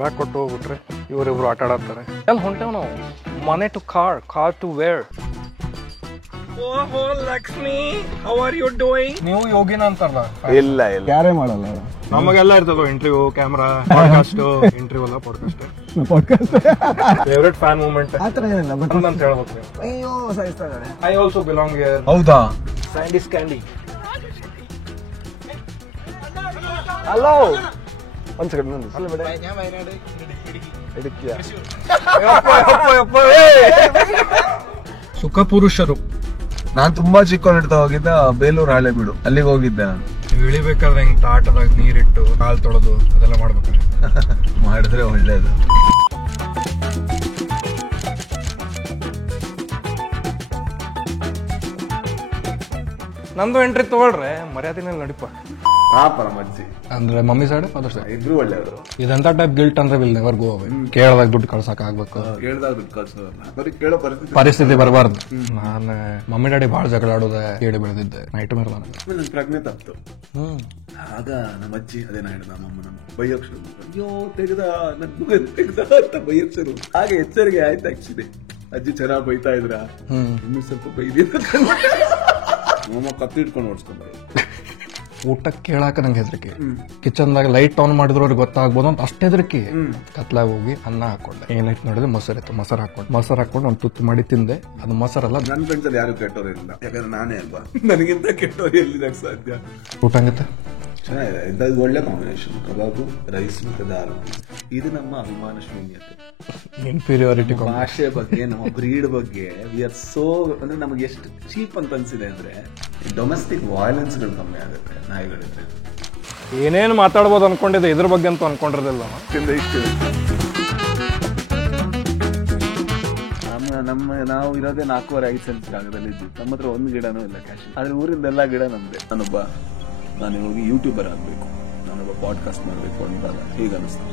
Bag ಕೊಟ್ಟು ಹೋಗ್ಬಿಟ್ರೆ ಇವರಿಬ್ರು ಆಟ ಆಡತ್ತಾರೆ. ಎಲ್ಲಿ ಹೊಂಟೇವ್ ನಾವು? ಮನೆ ಟು ಕಾರ್ ಟು ವೇರ್. ಓಹೋ Lakshmi, how are you doing? ನೀವು ಯೋಗಿನ ಅಂತಾರಲ್ಲ? ಇಲ್ಲ ಯಾರೇ ಮಾಡಲ್ಲ. ನಮಗೆಲ್ಲ ಇರ್ತದ ಇಂಟರ್ವ್ಯೂ, ಕ್ಯಾಮ್ರಾ, ಪಾಡ್ಕಾಸ್ಟ್. ಇಂಟರ್ವ್ಯೂ ಅಲ್ಲ, ಪಾಡ್ಕಾಸ್ಟ್. ಫೇವ್ರೆಟ್ ಫ್ಯಾನ್ ಮೂಮೆಂಟ್ ಆತರ ಏನಿಲ್ಲ ಅಂತ ಹೇಳ್ಬೇಕು. ಅಯ್ಯೋ ಸಾಯಿಸ್ತಾ ಇದ್ದಾರೆ. I also belong here. ಹೌದಾ? Sandy Scandy. ಹಲೋ, ಒಂದ್ ಸೆಕೆಂಡ್ ನಂದು ಅಲ್ಲ ಬಿಡ. ಸುಖ ಪುರುಷರು. ನಾನ್ ತುಂಬಾ ಚಿಕ್ಕವನಿಡ್ತಾ ಹೋಗಿದ್ದ ಬೇಲೂರು ಹಳೆಬೀಡು, ಅಲ್ಲಿಗೆ ಹೋಗಿದ್ದೆ ನಾನು. ನೀವು ಇಳಿಬೇಕಾದ್ರೆ ಹಿಂಗ್ ತಾಟದಾಗ ನೀರಿಟ್ಟು ಕಾಲ್ ತೊಳೆದು ಅದೆಲ್ಲ ಮಾಡ್ಬೇಕ್ರಿ. ಮಾಡಿದ್ರೆ ಒಳ್ಳೇದು. ನಂದು ಎಂಟ್ರಿ ತಗೊಳ್ರೆ ಮರ್ಯಾದಿನಲ್ಲಿ ನಡಿಪ. ಪರಮಜ್ಜಿ ಅಂದ್ರೆ ಮಮ್ಮಿ ಸೈಡ್ ಫಾದರ್ ಸೈಡ್ ಇಬ್ರು ಒಳ್ಳೆಯವರು. ಇದಂತ ಟೈಪ್ ಗಿಲ್ಟ್ ಅಂದ್ರೆ ವಿಲ್ ನೆವರ್ ಗೋ ಅವೇ. ಕೇಳದಾಗ ದುಡ್ಡು ಕಳ್ಸಕ್ ಆಗ್ಬೇಕು, ಕೇಳ್ದಾಗ ದುಡ್ಡು ಕಳ್ಸೋದಲ್ಲ, ಕೇಳೋ ಪರಿಸ್ಥಿತಿ ಬರಬಾರ್ದು. ನಾನು ಮಮ್ಮಿ ಡ್ಯಾಡಿ ಬಾಳ ಜಗಳ ಆಡೋದೆ ಕೇಳಿ ಬೆಳೆದಿದ್ದೆ. ನೈಟ್ ಮೇಲೆ ನನ್ ಪ್ರಜ್ಞೆ ತಪ್ತು. ಆಗ ನಮ್ಮ ಅಜ್ಜಿ ಅದೇನ ಹೇಳಿದ ನಮ್ಮನ್ನ ಬೈಯೋಕ್ ಶುರು. ಅಯ್ಯೋ ತೆಗ್ದ ನನ್ ತೆಗ್ದ ಅಂತ ಬೈಯೋಕ್ ಶುರು. ಹಾಗೆ ಎಚ್ಚರಿಕೆ ಆಯ್ತು. ಆಕ್ಚುಲಿ ಅಜ್ಜಿ ಚೆನ್ನಾಗ್ ಬೈತಾ ಇದ್ರ, ಇನ್ನು ಸ್ವಲ್ಪ ಬೈದಿ ನಮ್ಮ ಕತ್ತಿ ಇಟ್ಕೊಂಡು ಓಡಿಸ್ಕೊಂಡ್ರು. ಊಟ ಕೇಳಾಕ ನಂಗೆ ಹೆದರಿಕೆ. ಕಿಚನ್ದಾಗ ಲೈಟ್ ಆನ್ ಮಾಡಿದ್ರು ಅವ್ರಿಗೆ ಗೊತ್ತಾಗ್ಬೋದು ಅಂತ ಅಷ್ಟೇ ಹೆದರಿಕೆ. ಕತ್ಲಾಗ ಹೋಗಿ ಅನ್ನ ಹಾಕೊಂಡೆ. ಏನಾಯ್ತು ನೋಡಿದ್ರೆ ಮೊಸರು ಹಾಕೊಂಡು ಒಂದು ತುತ್ತು ಮಾಡಿ ತಿಂದೆ. ಅದು ಮೊಸರಲ್ಲ. ನನ್ನ ಫ್ರೆಂಡ್ಸ್ ಅಲ್ಲಿ ಯಾರು ಕೆಟ್ಟೋರಿಲ್ಲ, ಯಾಕಂದ್ರೆ ನಾನೇ ಅಲ್ವಾ. ನನಗಿಂತ ಕೆಟ್ಟವ್ರು ಎಲ್ಲಿ ಸಾಧ್ಯ. ಊಟ ಹಂಗಿತ್ತ ಚೆನ್ನಾಗಿದೆ. ಇದು ಒಳ್ಳೆ ಕಾಂಬಿನೇಷನ್. ಕಬಾಬು, ರೈಸ್ ಮತ್ತೆ ದಾಲ್. ಇದು ನಮ್ಮ ಅಭಿಮಾನ ಶೂನ್ಯತೆ. ಇನ್ಫೀರಿಯಾರಿಟಿ. ಭಾಷೆ ಬಗ್ಗೆ, ನಮ್ಮ ಬ್ರೀಡ್ ಬಗ್ಗೆ ವಿ ಆರ್ ಸೋ, ಅಂದ್ರೆ ನಮಗೆ ಎಷ್ಟು ಚೀಪ್ ಅಂತ ಅನ್ಸಿದೆ ಅಂದ್ರೆ ಡೊಮೆಸ್ಟಿಕ್ ವೈಲೆನ್ಸ್ ಗಳು ಕಮ್ಮಿ ಆಗುತ್ತೆ ನಾಯಿಗಳಿದ್ರೆ. ಏನೇನು ಮಾತಾಡ್ಬೋದು ಅನ್ಕೊಂಡಿದ್ದೆ, ಇದ್ರ ಬಗ್ಗೆ ಅಂತೂ ಅನ್ಕೊಂಡಿರಲಿಲ್ಲ. ನಾವು ಇರೋದೇ 4.5 ಸೆಂಟ್ ಜಾಗದಲ್ಲಿ ಇದ್ವಿ. ನಮ್ಮ ಹತ್ರ ಒಂದು ಗಿಡನೂ ಇಲ್ಲ ಕ್ಯಾಶ್. ಆದ್ರೆ ಊರಿಂದೆಲ್ಲ ಗಿಡ ನಮ್ದೆ. ನಾನು ಹೋಗಿ ಯೂಟ್ಯೂಬರ್ ಆಗ್ಬೇಕು, ನಾನೊಬ್ಬ ಪಾಡ್ಕಾಸ್ಟ್ ಮಾಡ್ಬೇಕು ಅಂತ ಈಗ ಅನಿಸ್ತು.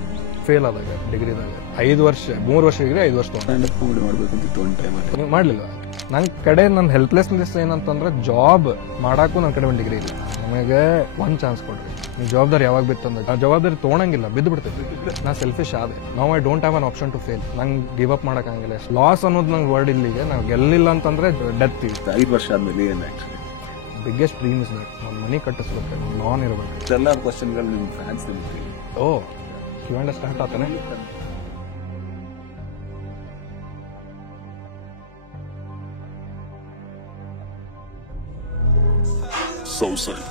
ಫೇಲ್ ಆದಾಗ ಡಿಗ್ರಿದಾಗ 3 ವರ್ಷ ಡಿಗ್ರಿ 5 ವರ್ಷ ಮಾಡ್ಬೇಕು ಅಂತಿತ್ತು ಒಂದು ಟೈಮ್. ಮಾಡ್ಲಿಲ್ಲ. ನನ್ ಕಡೆ ನನ್ನ ಹೆಲ್ಪ್ಲೆಸ್ನೆಸ್ ಏನಂತಂದ್ರೆ ಜಾಬ್ ಮಾಡಾಕು ನನ್ನ ಕಡೆ ಒಂದು ಡಿಗ್ರಿ ಇಲ್ಲ. ನಮಗೆ ಒಂದ್ ಚಾನ್ಸ್ ಕೊಡ್ರಿ, ನೀವು ಜವಾಬ್ದಾರಿ ಯಾವಾಗ ಬಿತ್ತಂದ್ರೆ ಆ ಜವಾಬ್ದಾರಿ ತೊಗೊಳಂಗಿಲ್ಲ, ಬಿದ್ದು ಬಿಡ್ತೈತಿ. ನಾ ಸೆಲ್ಫಿಶ್ ಆದೆ. ನಾವು I don't have an option two fail. ನಂಗೆ ಗಿವ್ ಅಪ್ ಮಾಡಕ್ ಆಗಿಲ್ಲ. ಲಾಸ್ ಅನ್ನೋದು ನಂಗೆ ವರ್ಡ್ ಇಲ್ಲಿಗೆ. ನಾವು ಗೆಲ್ಲಿಲ್ಲ ಅಂತಂದ್ರೆ ಡೆತ್ ಇರುತ್ತೆ. 5 ವರ್ಷ ಆದ್ಮೇಲೆ ಏನು actually biggest dream is that ಒಂದು ಮನಿ ಕಟ್ಟಿಸ್ಬೇಕು, ಲಾನ್ ಇರಬೇಕು. ಎಲ್ಲ ಕ್ವಶನ್ಗಳು ನಿಮ್ಮ ಫ್ಯಾನ್ಸ್ ನಿಮ್ಗೆ. ಓ ಕಿವಂಡ ಸ್ಟಾರ್ಟ್ ಆತಾನೆ. So sick.